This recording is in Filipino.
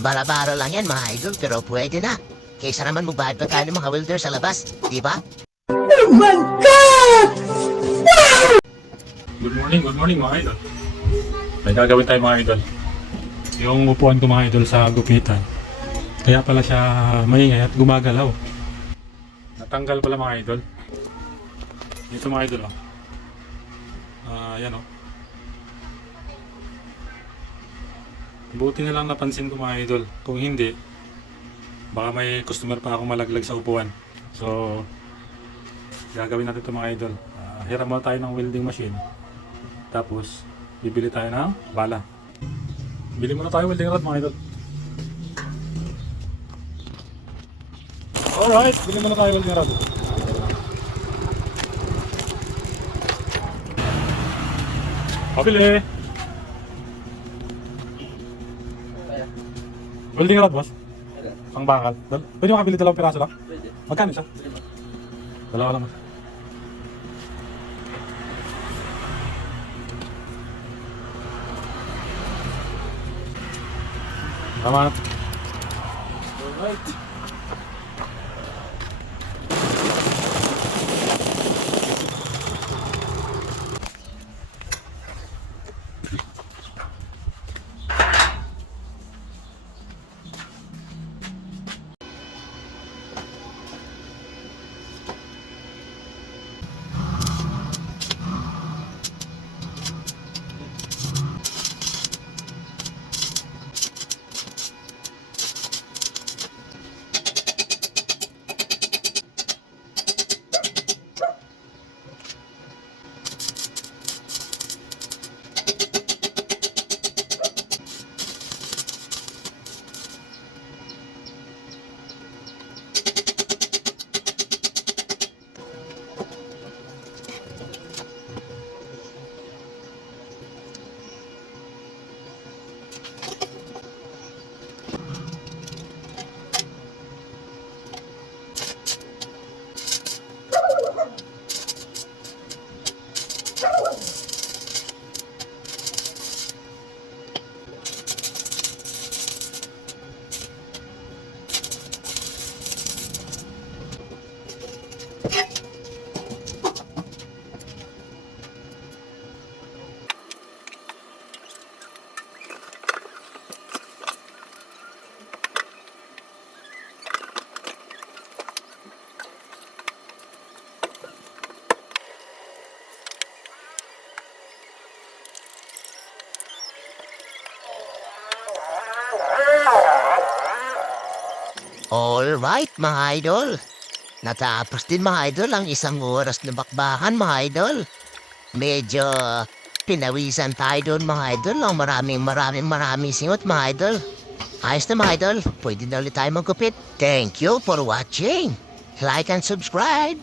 Bara-bara lang yan mga idol, pero pwede na. Kaysa naman magbayad pa tayo ng mga welder sa labas, di ba? Good morning mga idol. May gagawin tayo mga idol. Yung upuan ko mga idol sa gupitan. Kaya pala siya maingay at gumagalaw. Natanggal pala mga idol. Dito mga idol oh. Yan oh. Buti na lang napansin ko mga idol. Kung hindi, baka may customer pa akong malaglag sa upuan. So, gagawin natin ito mga idol. Hiram mo tayo ng welding machine. Tapos, bibili tayo ng bala. Bili muna tayo welding rod mga idol. Alright, bili muna tayo welding rod. Pabili! Welding rod boss? Pang bakal. Pwede makabili dalawang piraso lang? Pwede. Magkano siya? Dalawa lang. Salamat. Alright. Alright mga idol. Natapos din mga idol ang isang oras na bakbakan mga idol. Medyo pinawisan tayo doon mga idol. Ang maraming singot mga idol. Ayos na mga idol. Pwede na ulit tayo magkupit. Thank you for watching. Like and subscribe.